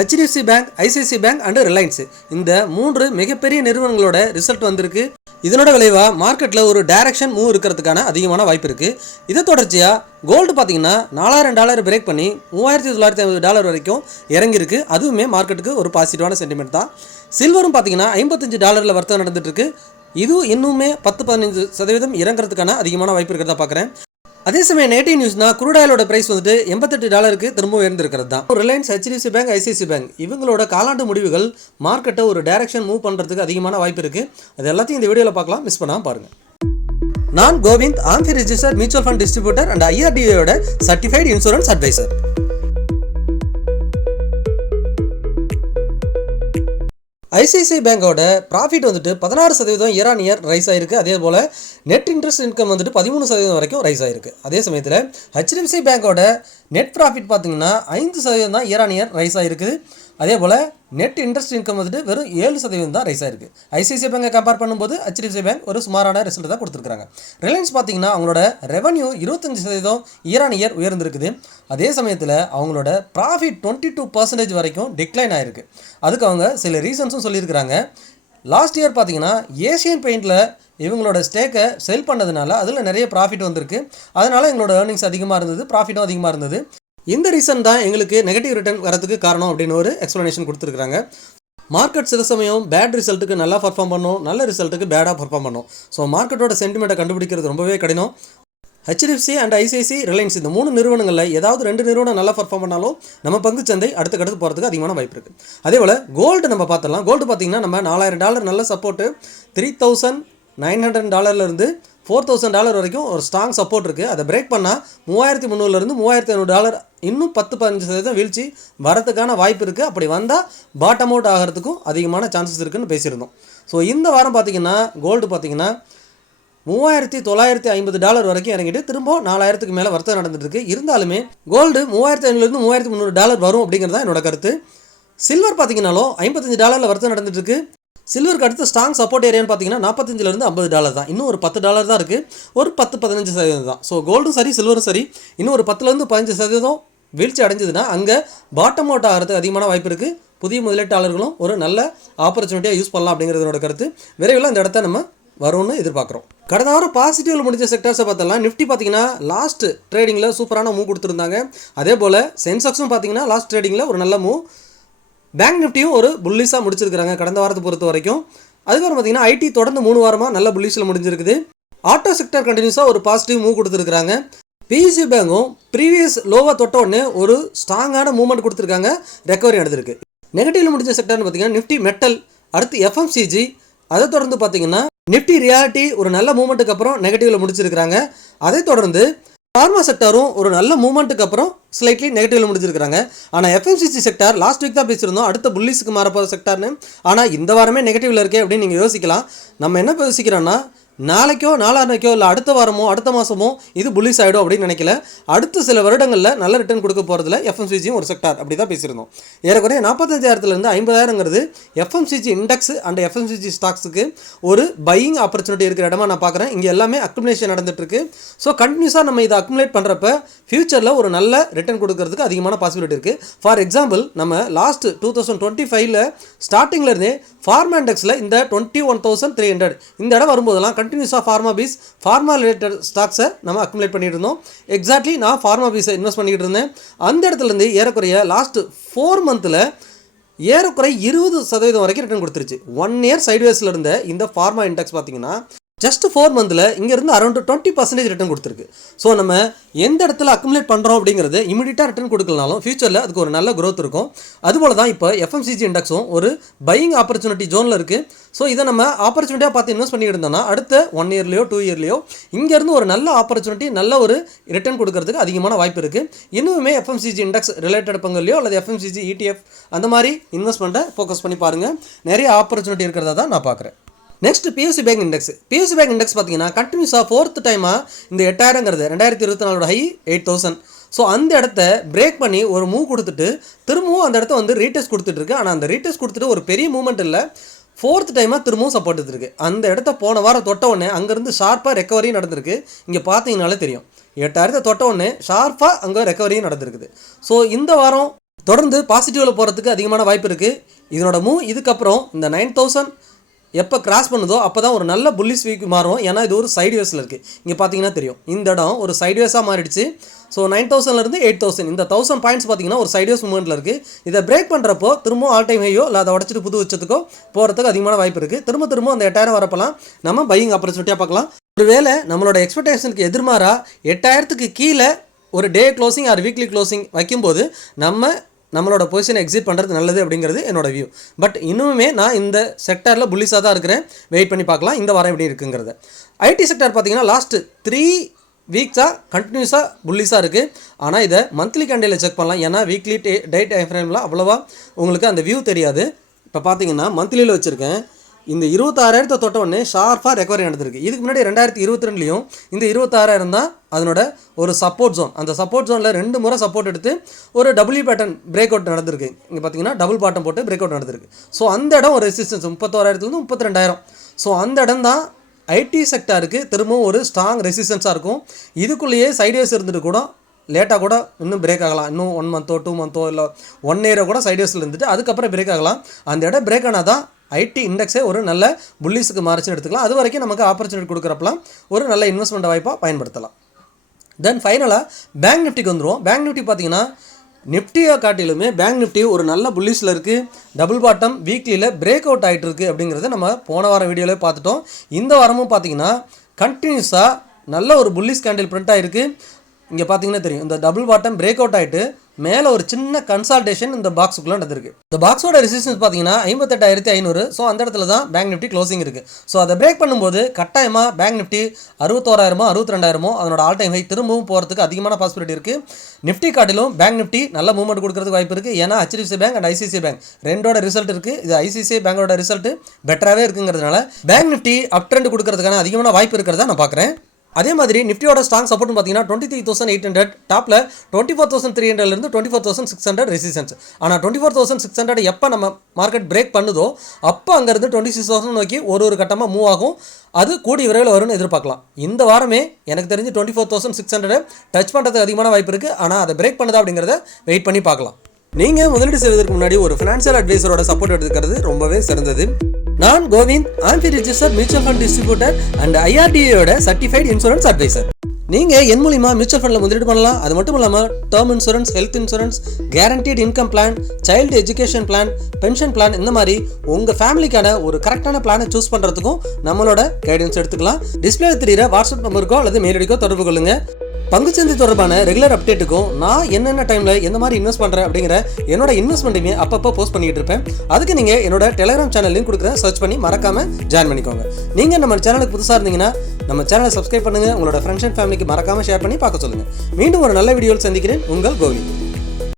HDFC bank, ICICI bank and Reliance இந்த 3 மிகப்பெரிய நிறுவனங்களோட result வந்திருக்கு. இதனோட விளைவாக மார்க்கெட்டில் ஒரு டைரக்ஷன் மூவ் இருக்கிறதுக்கான அதிகமான வாய்ப்பு இருக்குது. இதை தொடர்ச்சியாக கோல்டு பார்த்தீங்கன்னா $4000 பிரேக் பண்ணி $3950 வரைக்கும் இறங்கியிருக்கு. அதுவுமே மார்க்கெட்டுக்கு ஒரு பாசிட்டிவான சென்டிமெண்ட் தான். சில்வரும் பார்த்தீங்கன்னா $55 வர்த்தகம் நடந்துட்டு இருக்கு. இதுவும் இன்னுமே 10-15% இறங்குறதுக்கான அதிகமான வாய்ப்பு இருக்கிறதா பார்க்குறேன். அதே சமயம் நெகட்டிவ் நியூஸ்னா குரூட் ஆயிலோட பிரைஸ் வந்துட்டு $88 திரும்ப உயர்ந்திருக்கிறது தான். Reliance, HDFC bank, ICICI bank இவங்களோட காலாண்டு முடிவுகள் மார்க்கெட்டை ஒரு டைரக்ஷன் மூவ் பண்ணுறதுக்கு அதிகமான வாய்ப்பு இருக்குது. அது எல்லாத்தையும் இந்த வீடியோவில் பார்க்கலாம், மிஸ் பண்ணாமல் பாருங்கள். நான் Govind, AMFI register mutual fund distributor and IRDAயோட சர்டிஃபைட் இன்சூரன்ஸ் அட்வைசர். ஐசிஐசிஐ பேங்கோட ப்ராஃபிட் வந்துட்டு 16% இயர் ஆன் இயர் ரைஸ் ஆயிருக்கு. அதே போல் நெட் இன்ட்ரெஸ்ட் இன்கம் வந்துட்டு 13% வரைக்கும் ரைஸ் ஆயிருக்கு. அதே சமயத்தில் HDFC பேங்கோட நெட் ப்ராஃபிட் பார்த்தீங்கன்னா 5% தான் இயர் ஆன் இயர் ரைஸ் ஆயிருக்கு. அதே போல் நெட் இன்ட்ரெஸ்ட் இன்கம் வந்துட்டு வெறும் 7% தான் ரைஸ் ஆயிருக்கு. ஐசிஐசிஐ பேங்கை கம்பேர் பண்ணும்போது HDFC பேங்க் ஒரு சுமாரான ரிசல்ட் தான் கொடுத்துருக்காங்க. ரிலையன்ஸ் பார்த்தீங்கன்னா அவங்களோட ரெவன்யூ 25% இயர் ஆன் இயர் உயர்ந்திருக்குது. அதே சமயத்தில் அவங்களோட ப்ராஃபிட் 22% வரைக்கும் டிக்ளைன் ஆயிருக்கு. அதுக்கு அவங்க சில ரீசன்ஸும் சொல்லியிருக்கிறாங்க. லாஸ்ட் இயர் பார்த்தீங்கன்னா ஏஷியன் பெயிண்டில் இவங்களோட ஸ்டேக்கை செல் பண்ணதுனால அதில் நிறைய ப்ராஃபிட் வந்திருக்கு. அதனால் எங்களோட ஏர்னிங்ஸ் அதிகமாக இருந்தது, ப்ராஃபிட்டும் அதிகமாக இருந்தது. இந்த ரீசன் தான் எங்களுக்கு நெகட்டிவ் ரிட்டர்ன் வரதுக்கு காரணம் அப்படின்னு ஒரு எக்ஸ்ப்ளனேஷன் கொடுத்துருக்காங்க. மார்க்கெட் சில சமயம் பேட் ரிசல்ட்டுக்கு நல்லா பர்ஃபார்ம் பண்ணும், நல்ல ரிசல்ட்டுக்கு பேடாக பர்ஃபார்ம் பண்ணும். ஸோ மார்க்கெட்டோட சென்டிமெண்ட்டை கண்டுபிடிக்கிறது ரொம்பவே கடினம். HDFC அண்ட் ஐசிஐசி, ரிலையன்ஸ் இந்த 3 நிறுவனங்களில் ஏதாவது 2 நிறுவனம் நல்லா பர்ஃபார்ம் பண்ணாலும் நம்ம பங்கு சந்தை அடுத்து போகிறதுக்கு அதிகமான வாய்ப்பு இருக்குது. அதே போல் கோல்டு நம்ம பார்த்துடலாம். கோல்டு பார்த்தீங்கன்னா நம்ம $4000 நல்ல சப்போர்ட்டு, $3900 $4000 வரைக்கும் ஒரு ஸ்ட்ராங் சப்போர்ட் இருக்குது. அதை பிரேக் பண்ணால் $3300 $3500 இன்னும் 10-15% வீழ்ச்சி வரதுக்கான வாய்ப்பு இருக்குது. அப்படி வந்தால் பாட்டம் அவுட் ஆகிறதுக்கும் அதிகமான சான்சஸ் இருக்குதுன்னு பேசியிருந்தோம். ஸோ இந்த வாரம் பார்த்திங்கன்னா கோல்டு பார்த்திங்கன்னா $3950 வரைக்கும் இறங்கிட்டு திரும்ப $4000க்கு மேலே வர்த்தகம் நடந்துட்டுருக்கு. இருந்தாலுமே கோல்டு $3500 $3300 வரும் அப்படிங்கிறது தான் என்னோட கருத்து. சில்வர் பார்த்திங்கனாலும் $55 வர்த்தகம் நடந்துட்டுருக்கு. சில்வருக்கு அடுத்து ஸ்ட்ராங் சப்போர்ட் ஏரியான்னு பார்த்தீங்கன்னா $45-50 தான். இன்னும் ஒரு $10 தான் இருக்குது, ஒரு 10-15% தான். ஸோ கோல்டும் சரி சில்வரும் சரி இன்னும் ஒரு 10-15% வீழ்ச்சி அடைஞ்சதுன்னா அங்கே பாட்டம் அவுட் ஆகிறதுக்கு அதிகமான வாய்ப்பு இருக்குது. புதிய முதலீட்டாளர்களும் ஒரு நல்ல ஆப்பர்ச்சுனிட்டியாக யூஸ் பண்ணலாம் அப்படிங்கிறதோட கருத்து. விரைவில் அந்த இடத்த நம்ம வரும்னு எதிர்பார்க்குறோம். கடந்த வாரம் பாசிட்டிவில் முடிஞ்ச செக்டர்ஸை பார்த்தலாம். நிஃப்டி பார்த்தீங்கன்னா லாஸ்ட் ட்ரேடிங்கில் சூப்பரான மூவ் கொடுத்துருந்தாங்க. அதே போல் சென்செக்ஸும் பார்த்தீங்கன்னா லாஸ்ட் ட்ரேடிங்கில் ஒரு நல்ல மூவ். பேங்க் நிஃப்டியும் ஒரு புல்லிஷாக முடிச்சிருக்காங்க கடந்த வாரத்தை பொறுத்த வரைக்கும். அதுக்கப்புறம் பார்த்தீங்கன்னா ஐடி தொடர்ந்து 3 வாரமாக நல்ல புல்லிஷில் முடிஞ்சிருக்குது. ஆட்டோ செக்டர் கண்டினியூஸாக ஒரு பாசிட்டிவ் மூவ் கொடுத்துருக்காங்க. PSU பேங்கும் ப்ரீவியஸ் லோவாக தொட்ட உடனே ஒரு ஸ்ட்ராங்கான மூவ்மெண்ட் கொடுத்துருக்காங்க, ரெக்கவரி நடந்திருக்கு. நெகட்டிவ்ல முடிஞ்ச செக்டர்னு பார்த்தீங்கன்னா நிஃப்டி மெட்டல், அடுத்து FMCG, அதை தொடர்ந்து பார்த்தீங்கன்னா நிஃப்டி ரியாலிட்டி ஒரு நல்ல மூவ்மெண்ட்டுக்கு அப்புறம் நெகட்டிவ்ல முடிச்சிருக்கிறாங்க. அதை தொடர்ந்து ஃபார்மா செக்டாரும் ஒரு நல்ல மூவ்மெண்ட்டுக்கு அப்புறம் ஸ்லைட்லி நெகட்டிவ்ல முடிச்சிருக்காங்க. ஆனால் FMCG செக்டார் லாஸ்ட் வீக் தான் பேசியிருந்தோம் அடுத்த புல்லிஸுக்கு மாறப்போகிற செக்டார்னு. ஆனால் இந்த வாரமே நெகட்டிவ்ல இருக்கே அப்படின்னு நீங்கள் யோசிக்கலாம். நம்ம என்ன யோசிக்கிறோன்னா நாளைக்கோ நாளான்னைக்கோ இல்லை அடுத்த வாரமோ அடுத்த மாதமோ இது புல்லிஸ் ஆகிடும் அப்படின்னு நினைக்கல. அடுத்த சில வருடங்களில் நல்ல ரிட்டர்ன் கொடுக்க போகிறதுல FMCGயும் ஒரு செக்டார் அப்படி தான் பேசியிருந்தோம். ஏறக்குறைய 45,000 50,000ங்கிறது FMCG இண்டெக்ஸ் அண்ட் FMCG ஸ்டாக்ஸுக்கு ஒரு பையிங் ஆப்பர்ச்சுனிட்டி இருக்கிற இடமா நான் பார்க்குறேன். இங்கே எல்லாமே அக்குமுலேஷன் நடந்துட்டுருக்கு. ஸோ கண்டினியூஸாக நம்ம இதை அக்குமுலேட் பண்ணுறப்ப ஃபியூச்சரில் ஒரு நல்ல ரிட்டர்ன் கொடுக்கறதுக்கு அதிகமான பாசிபிலிட்டி இருக்குது. ஃபார் எக்ஸாம்பிள் நம்ம லாஸ்ட் 2025 ஸ்டார்டிங்கில் இருந்தே ஃபார்மா இண்டெக்ஸில் இந்த 21,300 இந்த இடம் வரும்போதெல்லாம் கண்டினியூஸாக ஃபார்மா ரிலேட்டட் ஸ்டாக்ஸை நம்ம அக்குமுலேட் பண்ணிட்டு இருந்தோம். எக்ஸாக்ட்லி நான் ஃபார்மா பீஸை இன்வெஸ்ட் பண்ணிக்கிட்டு இருந்தேன். அந்த இடத்துலேருந்து ஏறக்குறைய லாஸ்ட் 4 மந்தில் ஏறக்குறைய 20% வரைக்கும் ரிட்டர்ன் கொடுத்துருச்சு. 1 இயர் சைட்வேஸில் இருந்த இந்த ஃபார்மா இண்டெக்ஸ் பார்த்தீங்கன்னா ஜஸ்ட் 4 மந்தில் இங்கேருந்து அரௌண்ட் 20% ரிட்டர்ன் கொடுத்துருக்கு. ஸோ நம்ம எந்த இடத்துல அக்குமுலேட் பண்ணுறோம் அப்படிங்கிறது இமீடியட்டாக ரிட்டர்ன் கொடுக்கலனாலும் ஃபியூச்சரில் அதுக்கு ஒரு நல்ல growth இருக்கும். அதுபோல் தான் இப்போ FMCG இண்டெக்ஸும் ஒரு பையிங் ஆப்பர்ச்சுனிட்டி ஜோனில் இருக்குது. ஸோ இதை நம்ம ஆப்பர்ச்சுனிட்டியாக பார்த்து இன்வெஸ்ட் பண்ணிட்டு இருந்தோம்னா அடுத்த 1 இயர்லையோ 2 இயர்லையோ இங்கேருந்து ஒரு நல்ல ஆப்பர்ச்சுனிட்டி நல்ல ஒரு ரிட்டர்ன் கொடுக்கறதுக்கு அதிகமான வாய்ப்பு இருக்குது. இன்னுமே FMCG இண்டெக்ஸ் ரிலேட்டட் பங்குலையோ அல்லது FMCG ETF அந்த மாதிரி இன்வெஸ்ட்மெண்ட்டை ஃபோக்கஸ் பண்ணி பாருங்கள். நிறைய ஆப்பர்ச்சுனிட்டி இருக்கிறதா தான் நான் பார்க்குறேன். Next PSU bank index. PSU bank index பார்த்தீங்கன்னா கண்டினியூஸாக 4th டைமாக இந்த 8000ங்கிறது 2024 ஹை 8000. ஸோ அந்த இடத்த பிரேக் பண்ணி ஒரு மூவ் கொடுத்துட்டு திரும்பவும் அந்த இடத்த வந்து ரீடெஸ்ட் கொடுத்துட்ருக்கு. ஆனால் அந்த ரீடெஸ்ட் கொடுத்துட்டு ஒரு பெரிய மூவ்மெண்ட் இல்லை, 4th டைமாக திரும்பவும் சப்போர்ட் எடுத்துருக்கு. அந்த இடத்த போன வாரம் தொட்ட உடனே அங்கேருந்து ஷார்ப்பாக ரெக்கவரியும் நடந்திருக்கு. இங்கே பார்த்தீங்கனாலே தெரியும் 8000 தொட்ட உடனே ஷார்ப்பாக அங்கே ரெக்கவரியும் நடந்திருக்குது. ஸோ இந்த வாரம் தொடர்ந்து பாசிட்டிவில் போகிறதுக்கு அதிகமான வாய்ப்பு இருக்குது. இதனோட மூவ் இதுக்கப்புறம் இந்த 9000 எப்போ கிராஸ் பண்ணுதோ அப்போ தான் ஒரு நல்ல புல்லிஷ் வீக் மாறும். ஏன்னா இது ஒரு சைட்வேஸில் இருக்குது. இங்கே பார்த்தீங்கன்னா தெரியும், இந்த இடம் ஒரு சைட்வேஸாக மாறிடுச்சு. ஸோ 9000லேருந்து 8000 இந்த 1000 பாயிண்ட்ஸ் பார்த்தீங்கன்னா ஒரு சைட்வேஸ் மூவ்மெண்ட்டில் இருக்குது. இதை பிரேக் பண்ணுறப்போ திரும்ப ஆல் டைம் ஹையோ இல்லை அதை உடச்சிட்டு புது உச்சத்துக்கோ போகிறதுக்கு அதிகமான வாய்ப்பு இருக்குது. திரும்ப அந்த 8000 வரப்போலாம் நம்ம பையிங் ஆப்பர்ச்சுனிட்டியாக பார்க்கலாம். ஒருவேளை நம்மளோட எக்ஸ்பெக்டேஷனுக்கு எதிர்மாறாக 8000க்கு கீழே ஒரு டே க்ளோசிங் ஆர் வீக்லி க்ளோசிங் வைக்கும்போது நம்மளோட பொசிஷனை எக்ஸிட் பண்ணுறது நல்லது அப்படிங்கிறது என்னோட வியூ. பட் இன்னுமே நான் இந்த செக்டாரில் புல்லிஸாக தான் இருக்கிறேன். வெயிட் பண்ணி பார்க்கலாம் இந்த வாரம் எப்படி இருக்குங்கிறது. ஐடி செக்டார் பார்த்தீங்கன்னா லாஸ்ட் 3 வீக்ஸாக கண்டினியூஸாக புல்லிஸாக இருக்குது. ஆனால் இதை மந்த்லி கேண்டில் செக் பண்ணலாம். ஏன்னா வீக்லி டே டைம் ஃப்ரேமில் அவ்வளோவா உங்களுக்கு அந்த வியூ தெரியாது. இப்போ பார்த்தீங்கன்னா மந்த்லியில் வச்சுருக்கேன். இந்த 26,000 தொட்ட உடனே ஷார்ப்பாக ரெக்கவரி நடந்திருக்கு. இதுக்கு முன்னாடி 2022லையும் இந்த 26,000 தான் அதனோட ஒரு சப்போர்ட் ஜோன். அந்த சப்போர்ட் ஜோனில் 2 முறை சப்போர்ட் எடுத்து ஒரு டபுள்யூ பேட்டர்ன் பிரேக் அவுட் நடந்திருக்கு. இங்கே பார்த்தீங்கன்னா டபுள் பாட்டம் போட்டு பிரேக் அவுட் நடந்திருக்கு. ஸோ அந்த இடம் ஒரு ரெசிஸ்டன்ஸ் 31,000லேருந்து 32,000. ஸோ அந்த இடம் தான் ஐடி செக்டாருக்கு திரும்பவும் ஒரு ஸ்ட்ராங் ரெசிஸ்டன்ஸாக இருக்கும். இதுக்குள்ளேயே சைட்வேஸ் இருந்துட்டு கூட லேட்டாக கூட இன்னும் பிரேக் ஆகலாம். இன்னும் 1 மந்த்தோ 2 மந்த்தோ இல்லை 1 இயரோ கூட சைட்வேஸில் இருந்துட்டு அதுக்கப்புறம் பிரேக் ஆகலாம். அந்த இடம் பிரேக் ஆனால் தான் ஐடி இண்டெக்ஸே ஒரு நல்ல புல்லிஸுக்கு மாறிச்சுன்னு எடுத்துக்கலாம். அது வரைக்கும் நமக்கு ஆப்பர்ச்சுனிட்டி கொடுக்குறப்பலாம் ஒரு நல்ல இன்வெஸ்ட்மெண்ட் வாய்ப்பாக பயன்படுத்தலாம். தென் ஃபைனலாக பேங்க் நிஃப்டிக்கு வந்துடுவோம். பேங்க் நிஃப்டி பார்த்தீங்கன்னா நிஃப்டியை காட்டிலுமே பேங்க் நிஃப்டி ஒரு நல்ல புல்லிஸில் இருக்குது. டபுள் பாட்டம் வீக்லியில் பிரேக் அவுட் ஆகிட்டு இருக்குது அப்படிங்கிறத நம்ம போன வாரம் வீடியோவில் பார்த்துட்டோம். இந்த வாரமும் பார்த்தீங்கன்னா கண்டினியூஸாக நல்ல ஒரு புல்லிஸ் கேண்டில் பிரிண்ட் ஆகிருக்கு. இங்கே பார்த்தீங்கன்னா தெரியும், இந்த டபுள் பாட்டம் பிரேக் அவுட் ஆகிட்டு மேலே ஒரு சின்ன கன்சால்டேஷன் இந்த பாக்ஸுக்குள்ளே நடந்திருக்கு. இந்த பாக்ஸோட ரெசிஸ்டன்ஸ் பார்த்தீங்கன்னா 58,500. ஸோ அந்த இடத்துல தான் பேங்க் நிஃப்டி க்ளோசிங் இருக்குது. ஸோ அதை பிரேக் பண்ணும்போது கட்டாயமாக பேங்க் நிஃப்டி 61,000 62,000 அதனோட ஆல் டைம் ஹை திரும்பவும் போகிறதுக்கு அதிகமான பாசிபிலிட்டி இருக்குது. நிஃப்டி காட்டிலும் பேங்க் நிஃப்டி நல்ல மூவ்மெண்ட் கொடுக்கறதுக்கு வாய்ப்பு இருக்குது. ஏன்னா HDFC bank and ICICI bank ரெண்டோட ரிசல்ட் இருக்குது. இது ICICI பேங்கோட ரிசல்ட் பெட்டராகவே இருக்குங்கிறதுனால பேங்க் நிஃப்டி அப் ட்ரெண்ட் கொடுக்கறதுக்கான அதிகமான வாய்ப்பு இருக்கிறதா நான் பார்க்குறேன். அதே மாதிரி நிஃப்டியோட ஸ்ட்ராங் சப்போர்ட்னு பார்த்தீங்கன்னா 23,800 டாப்பில் 24,300லேருந்து 24,600 ரெசிஸ்டன்ஸ். ஆனால் 24,600 எப்போ நம்ம மார்க்கெட் பிரேக் பண்ணுதோ அப்போ அங்கேருந்து 26,000 நோக்கி ஒரு கட்டமாக மூவ் ஆகும். அது கூடி விரைவில் வரும்னு எதிர்பார்க்கலாம். இந்த வாரமே எனக்கு தெரிஞ்சு 24,600 டச் பண்ணுறதுக்கு அதிகமான வாய்ப்பு இருக்குது. ஆனால் அதை பிரேக் பண்ணுதா அப்படிங்கிறத வெயிட் பண்ணி பார்க்கலாம். நீங்கள் முதலீடு செய்வதற்கு முன்னாடி ஒரு ஃபினான்ஷியல் அட்வைசரோட சப்போர்ட் எடுத்துக்கிறது ரொம்பவே சிறந்தது. நான் Govind, AMFI register mutual fund distributor and IRDA certified insurance advisor. நீங்கள் என் மூலிமா மியூச்சுவல் ஃபண்டில் முதலீடு பண்ணலாம். அது மட்டும் இல்லாமல் term insurance, health insurance, guaranteed income plan, child education plan, pension plan, இந்த மாதிரி உங்கள் ஃபேமிலிக்கான ஒரு கரெக்டான பிளானை சூஸ் பண்ணுறதுக்கும் நம்மளோட கைடன்ஸ் எடுத்துக்கலாம். டிஸ்பிளே தெரிகிற வாட்ஸ்அப் நம்பருக்கோ அல்லது மெயில் ஐடிக்கோ தொடர்பு கொள்ளுங்கள். பங்குச்சந்தை தொடர்பான ரெகுலர் அப்டேட்டுக்கும் நான் என்னென்ன டைமில் எந்த மாதிரி இன்வெஸ்ட் பண்ணுறேன் அப்படிங்கிற என்னோட இன்வெஸ்ட்மெண்ட்டுமே அப்பப்போ போஸ்ட் பண்ணிட்டு இருப்பேன். அதுக்கு நீங்கள் என்னோட டெலிகிராம் சேனல் லிங்க் கொடுக்குறேன், சர்ச் பண்ணி மறக்காமல் ஜாயின் பண்ணிக்கோங்க. நீங்கள் நம்ம சேனலுக்கு புதுசாக இருந்தீங்கன்னா நம்ம சேனலை சப்ஸ்கிரைப் பண்ணுங்கள். உங்களோட ஃப்ரெண்ட்ஸ் அண்ட் ஃபேமிலிக்கு மறக்காமல் ஷேர் பண்ணி பார்க்க சொல்லுங்கள். மீண்டும் ஒரு நல்ல வீடியோவில் சந்திக்கிறேன். உங்கள் கோவிந்த்.